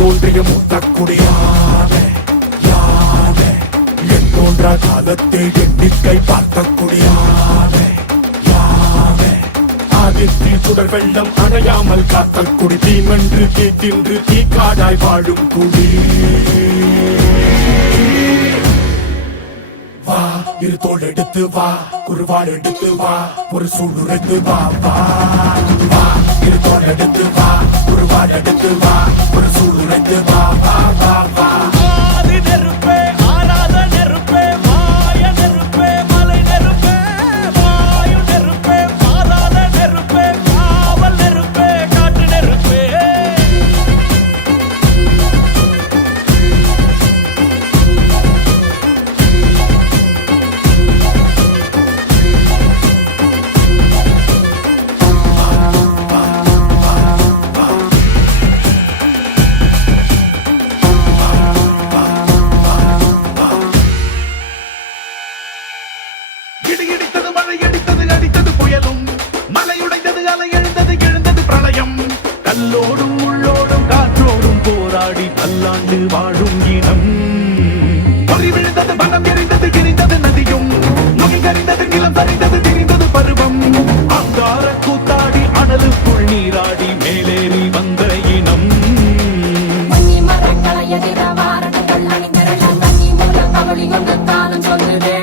தோன்றிய மூத்தக்குடியானே யானே என் தோன்ற காலத்தை எண்ணிக்கை பார்த்தக்குடியானே யானே ஆதித்தி சுடர் வெள்ளம் அணையாமல் காத்த குடி தீமென்று தீத்தின்று தீக்காடாய் வாழும் குடி வா இரு தோள் எடுத்து வா குருவாள் எடுத்து வா ஒரு சூடுரைத்து வா வா வா இரு தோள் எடுத்து வா குருவாள் எடுத்து வா ஒரு சூடுரைத்து வா வா வா வா ஆதி நெருப்பே ஆராத நெருப்பே மாய நெருப்பே மலை நெருப்பே வாயு நெருப்பே ஆராத நெருப்பே காவல் நெருப்பே காற்று நெருப்பே இடித்தது மழை அடித்தது அடித்தது புயலும் மலையுடைந்தது அலை எழுந்தது எழுந்தது பிரளயம் கல்லோடும் உள்ளோடும் காற்றோடும் போராடி பல்லாண்டு வாழும் இனம் பொறி விழுந்தது மனம் எரிந்தது கிரிந்தது நதியும் நுகை கரிந்தது நிலம் சரிந்தது திரிந்தது பருவம் அங்கார கூத்தாடி அனலுக்குள் நீராடி மேலேறி வந்த இனம் மரங்களை எதிர வாரங்கள் அணிந்திரள தண்ணி மூலம் கவளி கொண்டு காலம் சொல்லுதே